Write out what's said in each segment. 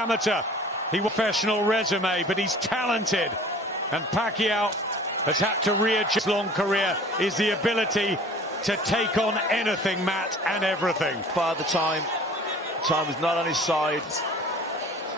Amateur, he was a professional resume, but he's talented. And Pacquiao has had to readjust his long career, is the ability to take on anything, Matt, and everything. Father time is not on his side.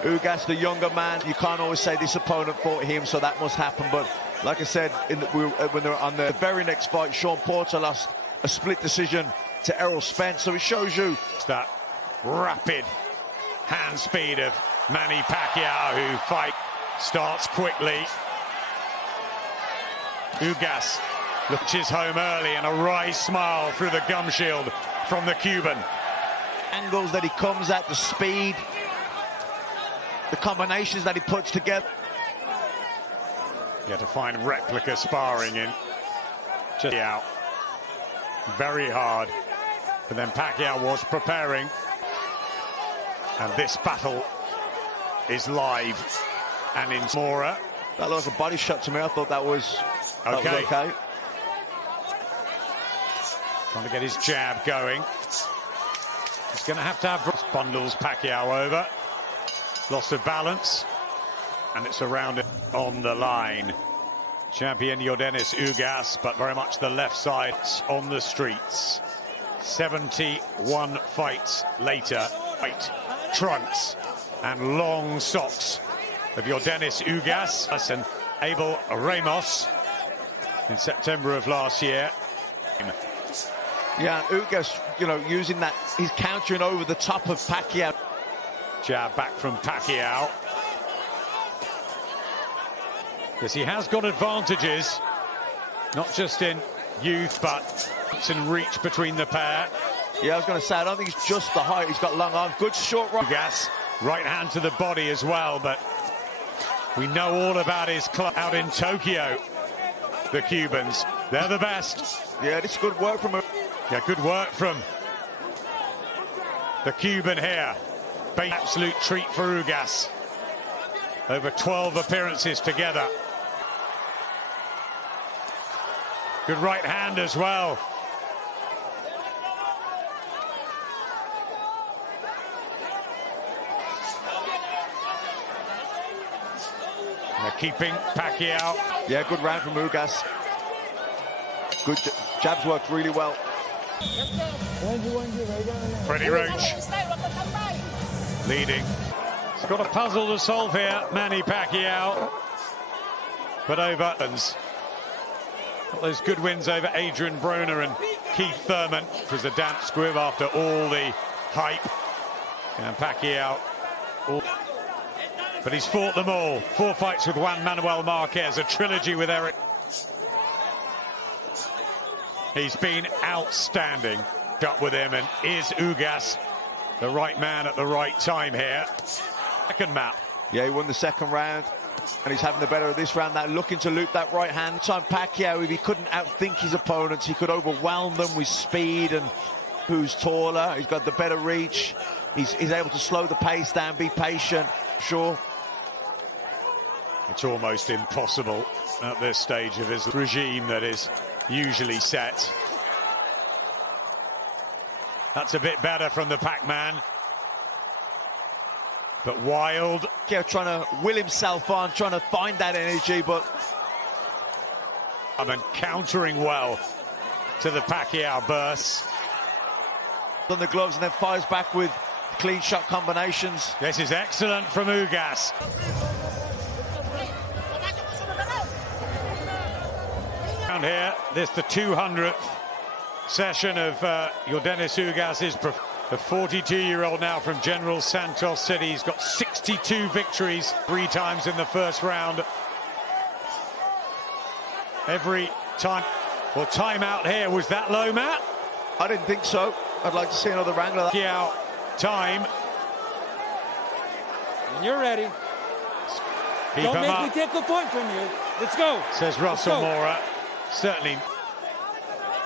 Ugas, the younger man, you can't always say this opponent fought him, so that must happen. But like I said, when they were on the very next fight, Sean Porter lost a split decision to Errol Spence. So it shows you that rapid hand speed of Manny Pacquiao, who fight starts quickly. Ugas launches home early and a wry smile through the gum shield from the Cuban. Angles that he comes at, the speed, the combinations that he puts together. You have to find replica sparring in. Just out. Very hard. But then Pacquiao was preparing. And this battle is live. And in Mora. That looked like a body shot to me. I thought that was okay. Trying to get his jab going. He's going to have bundles Pacquiao over. Loss of balance. And it's around it on the line. Champion Yordenis Ugas, but very much the left side on the streets. 71 fights later. White trunks and long socks of Yordenis Ugas and Abel Ramos in September of last year. Yeah, Ugas, you know, using that, he's countering over the top of Pacquiao. Jab back from Pacquiao. Yes, he has got advantages, not just in youth, but it's in reach between the pair. Yeah, I was going to say, I don't think it's just the height. He's got long arms, good short right. Ugas, right hand to the body as well, but we know all about his club out in Tokyo. The Cubans, they're the best. Yeah, this is good work from him. Yeah, good work from the Cuban here. Absolute treat for Ugas. Over 12 appearances together. Good right hand as well. They're keeping Pacquiao. Yeah, good round from Ugas. Good jabs worked really well. Freddie Roach leading. He's got a puzzle to solve here, Manny Pacquiao. But over got those good wins over Adrian Broner and Keith Thurman. It was a damp squib after all the hype. And Pacquiao, but he's fought them all. 4 fights with Juan Manuel Marquez, a trilogy with Eric. He's been outstanding. Up with him, and is Ugas the right man at the right time here? Second map. Yeah, he won the second round, and he's having the better of this round. Now looking to loop that right hand. Time Pacquiao, if he couldn't outthink his opponents, he could overwhelm them with speed, and who's taller, he's got the better reach. He's able to slow the pace down, be patient. Sure. It's almost impossible at this stage of his regime that is usually set. That's a bit better from the Pac-Man. But Wild. Yeah, trying to will himself on, trying to find that energy, but... And countering well to the Pacquiao bursts. On the gloves and then fires back with clean shot combinations. This is excellent from Ugas. Down here, this the 200th session of Yordenis Ugas. The 42-year-old now from General Santos City. He's got 62 victories, 3 times in the first round. Every time. Well, time out here. Was that low, Matt? I didn't think so. I'd like to see another round of that. Yeah, time. When you're ready. Don't make me take a point from you. Let's go. Says Russell Mora. Certainly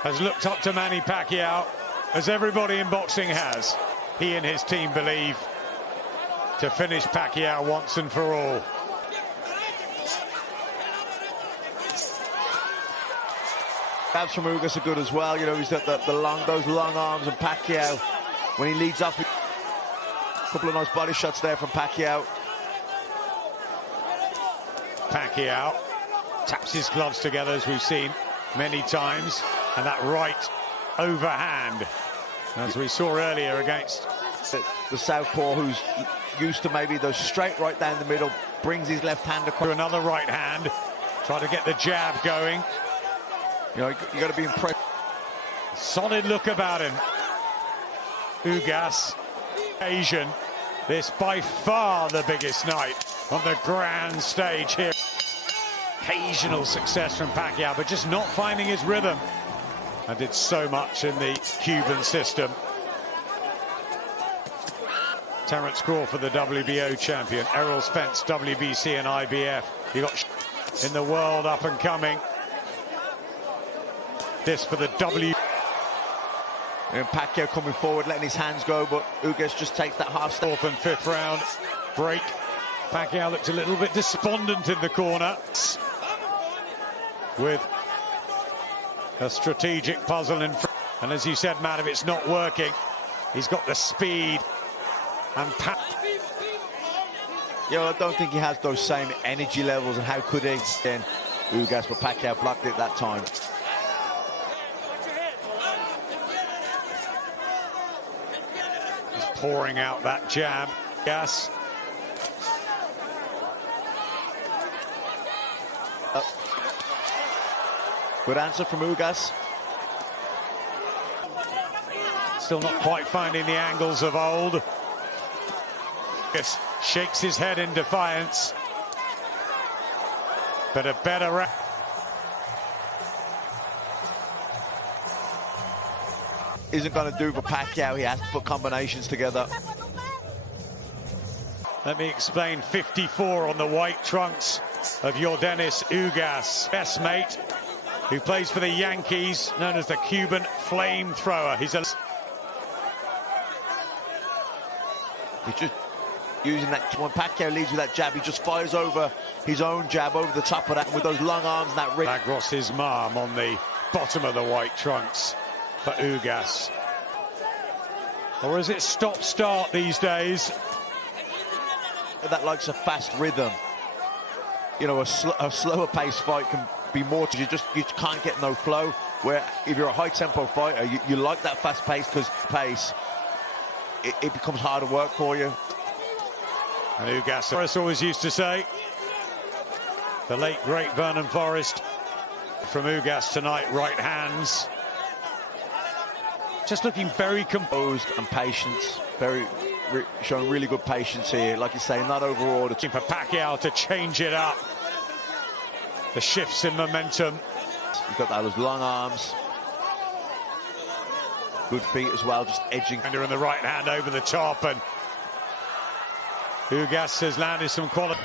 has looked up to Manny Pacquiao, as everybody in boxing has. He and his team believe to finish Pacquiao once and for all. Jabs from Ugas are good as well. You know, he's got those long arms, and Pacquiao, when he leads up, A couple of nice body shots there from Pacquiao. Pacquiao taps his gloves together, as we've seen many times, and that right overhand, as we saw earlier against the southpaw, who's used to maybe those straight right down the middle, brings his left hand across. Another right hand, try to get the jab going. You know, you got to be impressed. Solid look about him. Ugas, Asian. This by far the biggest night on the grand stage here. Occasional success from Pacquiao, but just not finding his rhythm. And did so much in the Cuban system. Terence Crawford, the WBO champion. Errol Spence, WBC and IBF. You got in the world up and coming. This for the W. And Pacquiao coming forward, letting his hands go, but Ugas just takes that half step. 4th and 5th round break. Pacquiao looked a little bit despondent in the corner, with a strategic puzzle in front. And as you said, Matt, if it's not working, he's got the speed and I don't think he has those same energy levels, and how could he? Then Ugas, but Pacquiao blocked it that time. He's pouring out that jab. Gas. Good answer from Ugas. Still not quite finding the angles of old. Ugas shakes his head in defiance. But a better... Isn't going to do for Pacquiao. He has to put combinations together. Let me explain. 54 on the white trunks of Yordenis Ugas. Best mate, who plays for the Yankees, known as the Cuban flamethrower. He's just using that. When Pacquiao leads with that jab, he just fires over his own jab over the top of that, and with those long arms and that ring. Lagros' mom on the bottom of the white trunks for Ugas. Or is it stop-start these days? That likes a fast rhythm. You know, a slower pace fight can be more. You can't get no flow. Where if you're a high tempo fighter, you like that fast pace, because pace it becomes harder work for you. And Ugas, Forrest always used to say, the late great Vernon Forrest, from Ugas tonight, right hands. Just looking very composed and patient, showing really good patience here. Like you say, not overawed. For Pacquiao to change it up. The shifts in momentum. He's got those long arms. Good feet as well, just edging. And in the right hand over the top, and Ugas has landed some quality.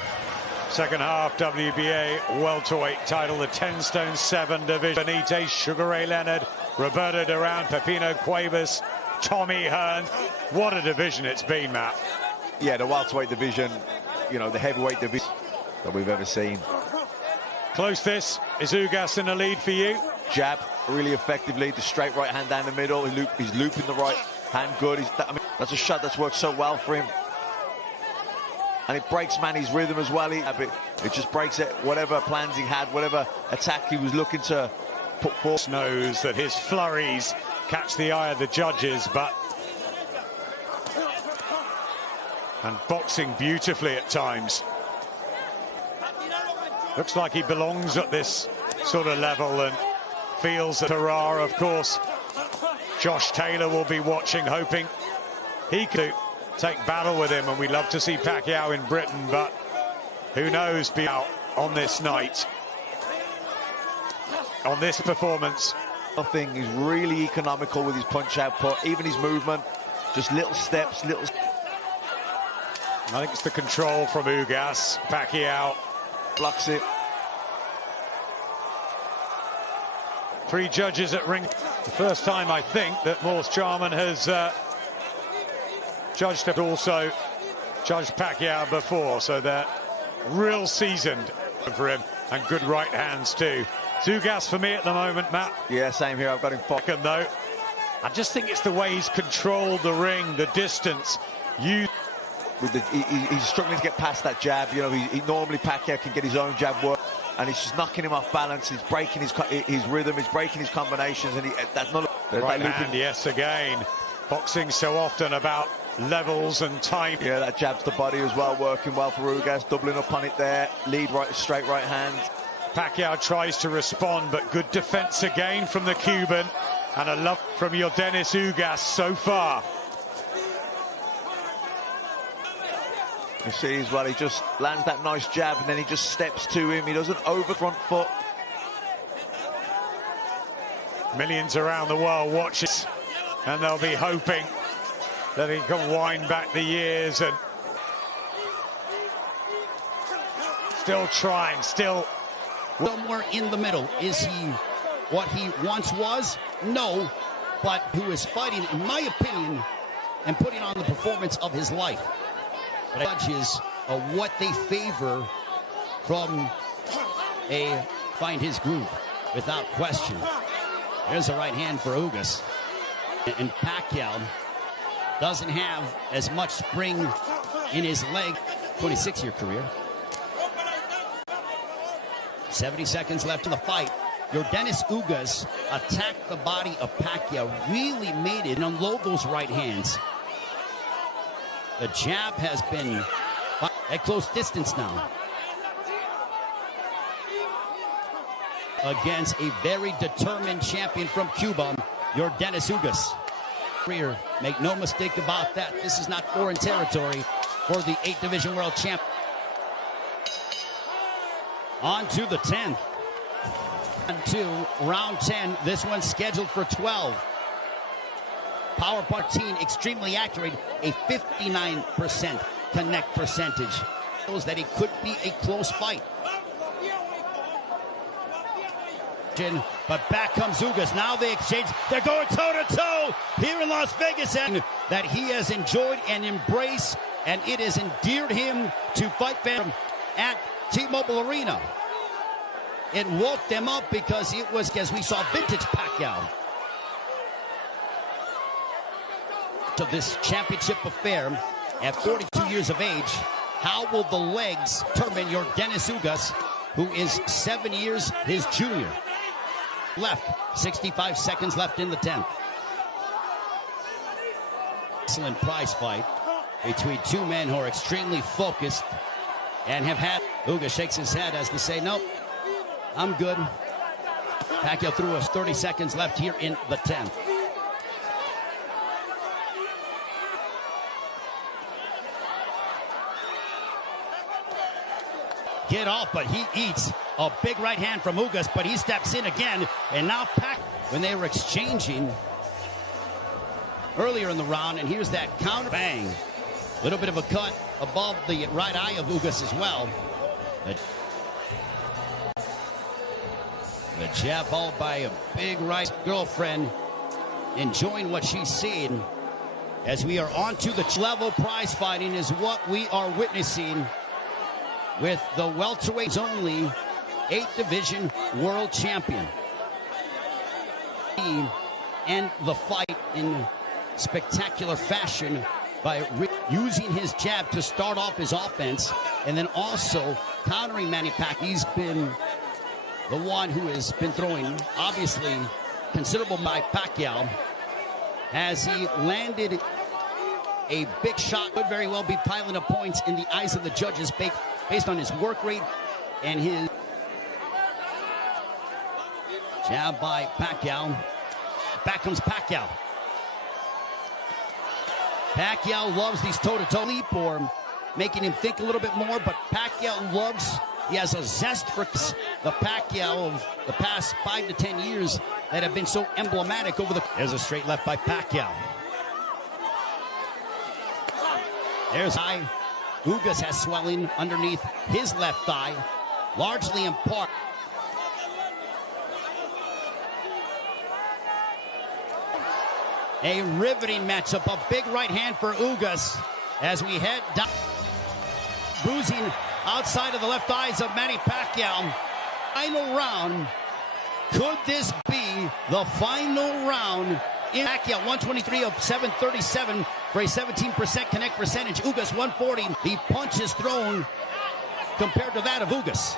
Second half WBA welterweight title, the 10 stone 7 division. Benitez, Sugar Ray Leonard, Roberto Duran, Pepino Cuevas, Tommy Hearn. What a division it's been, Matt. Yeah, the welterweight division, you know, the heavyweight division that we've ever seen. Close this. Is Ugas in the lead for you? Jab really effectively, the straight right hand down the middle. He's looping the right hand good. That's a shot that's worked so well for him. And it breaks Manny's rhythm as well. It just breaks it, whatever plans he had, whatever attack he was looking to put forward. Knows that his flurries catch the eye of the judges, but... And boxing beautifully at times. Looks like he belongs at this sort of level and feels that hurrah, of course. Josh Taylor will be watching, hoping he could take battle with him, and we'd love to see Pacquiao in Britain, but who knows, be out on this night, on this performance. Nothing. He's really economical with his punch output, even his movement, just little steps, little. I think it's the control from Ugas. Pacquiao blocks it. 3 judges at ring. The first time, I think, that Morse Charman has judged it, also judged Pacquiao before, so they're real seasoned for him, and good right hands too. Ugas for me at the moment, Matt. Yeah, same here. I've got him second though. I just think it's the way he's controlled the ring, the distance. with he's struggling to get past that jab. You know, he normally Pacquiao can get his own jab work, and he's just knocking him off balance. He's breaking his rhythm. He's breaking his combinations, and that's not right hand. Yes, again, boxing so often about levels and time. Yeah, that jabs the body as well, working well for Ugas, doubling up on it there. Lead right, straight right hand. Pacquiao tries to respond, but good defense again from the Cuban, and a love from Yordenis Ugas so far. You see as well, he just lands that nice jab and then he just steps to him. He doesn't over front foot. Millions around the world watching, and they'll be hoping that he can wind back the years, and still trying, still somewhere in the middle. Is he what he once was? No, but who is fighting, in my opinion, and putting on the performance of his life. But judges what they favor from a find his groove, without question. There's a right hand for Ugas. And Pacquiao doesn't have as much spring in his leg. 26-year career. 70 seconds left in the fight. Yordenis Ugas attacked the body of Pacquiao, really made it and unload those right hands. The jab has been at close distance now. Against a very determined champion from Cuba, Yordenis Ugas. Make no mistake about that. This is not foreign territory for the 8th Division World Champ. On to the 10th. On to round 10. This one's scheduled for 12. Power 14, extremely accurate, a 59% connect percentage. Shows that it could be a close fight. But back comes Ugas. Now they exchange. They're going toe-to-toe here in Las Vegas, and that he has enjoyed and embraced, and it has endeared him to fight fans at T-Mobile Arena. It woke them up because it was, as we saw, vintage Pacquiao. To this championship affair at 42 years of age, how will the legs determine Yordenis Ugas, who is 7 years his junior? Left, 65 seconds left in the 10th. Excellent prize fight between two men who are extremely focused and have had. Ugas shakes his head as to say, nope, I'm good. Pacquiao threw us 30 seconds left here in the 10th. Get off, but he eats a big right hand from Ugas, but he steps in again, and now when they were exchanging earlier in the round, and here's that counter bang. Little bit of a cut above the right eye of Ugas as well. The jab followed by a big right. Girlfriend enjoying what she's seeing as we are on to the level. Prize fighting is what we are witnessing with the welterweights only 8th Division World Champion. And the fight in spectacular fashion by using his jab to start off his offense, and then also countering Manny Pacquiao. He's been the one who has been throwing, obviously, considerable by Pacquiao. Has he landed a big shot? Could very well be piling up points in the eyes of the judges based on his work rate and his jab by Pacquiao. Back comes Pacquiao. Pacquiao loves these toe-to-toe leap, or making him think a little bit more, but Pacquiao loves, he has a zest for the Pacquiao of the past 5 to 10 years that have been so emblematic over the... There's a straight left by Pacquiao. There's high. Ugas has swelling underneath his left thigh, largely in part. A riveting matchup, a big right hand for Ugas as we head down. Bruising outside of the left eyes of Manny Pacquiao. Final round. Could this be the final round in Pacquiao, 123 of 737 for a 17% connect percentage. Ugas 140. The punches thrown compared to that of Ugas.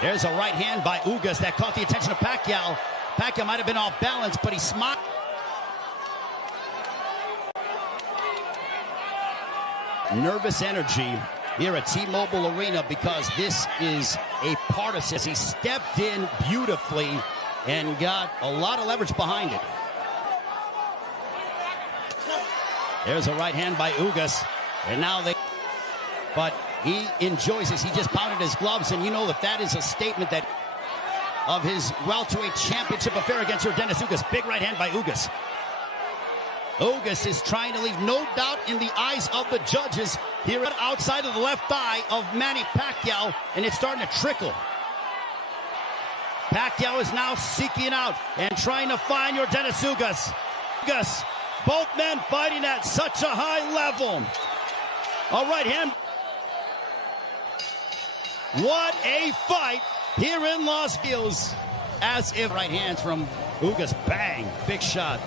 There's a right hand by Ugas that caught the attention of Pacquiao. Pacquiao might have been off balance, but he smiled. Nervous energy here at T-Mobile Arena because this is a part of this. He stepped in beautifully and got a lot of leverage behind it. There's a right hand by Ugas, and now they... But he enjoys this. He just pounded his gloves, and you know that is a statement that of his welterweight championship affair against Yordenis Ugas. Big right hand by Ugas. Ugas is trying to leave no doubt in the eyes of the judges here outside of the left thigh of Manny Pacquiao, and it's starting to trickle. Pacquiao is now seeking out and trying to find Yordenis Ugas. Ugas, both men fighting at such a high level. A right hand. What a fight here in Las Vegas. As if right hands from Ugas. Bang, big shot.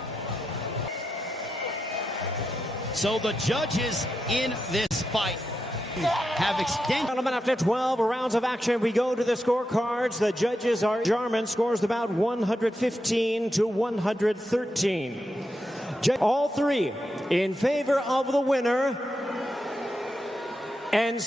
So the judges in this fight have extended. Gentlemen, after 12 rounds of action, we go to the scorecards. The judges are Jarman scores about 115 to 113. All three in favor of the winner. And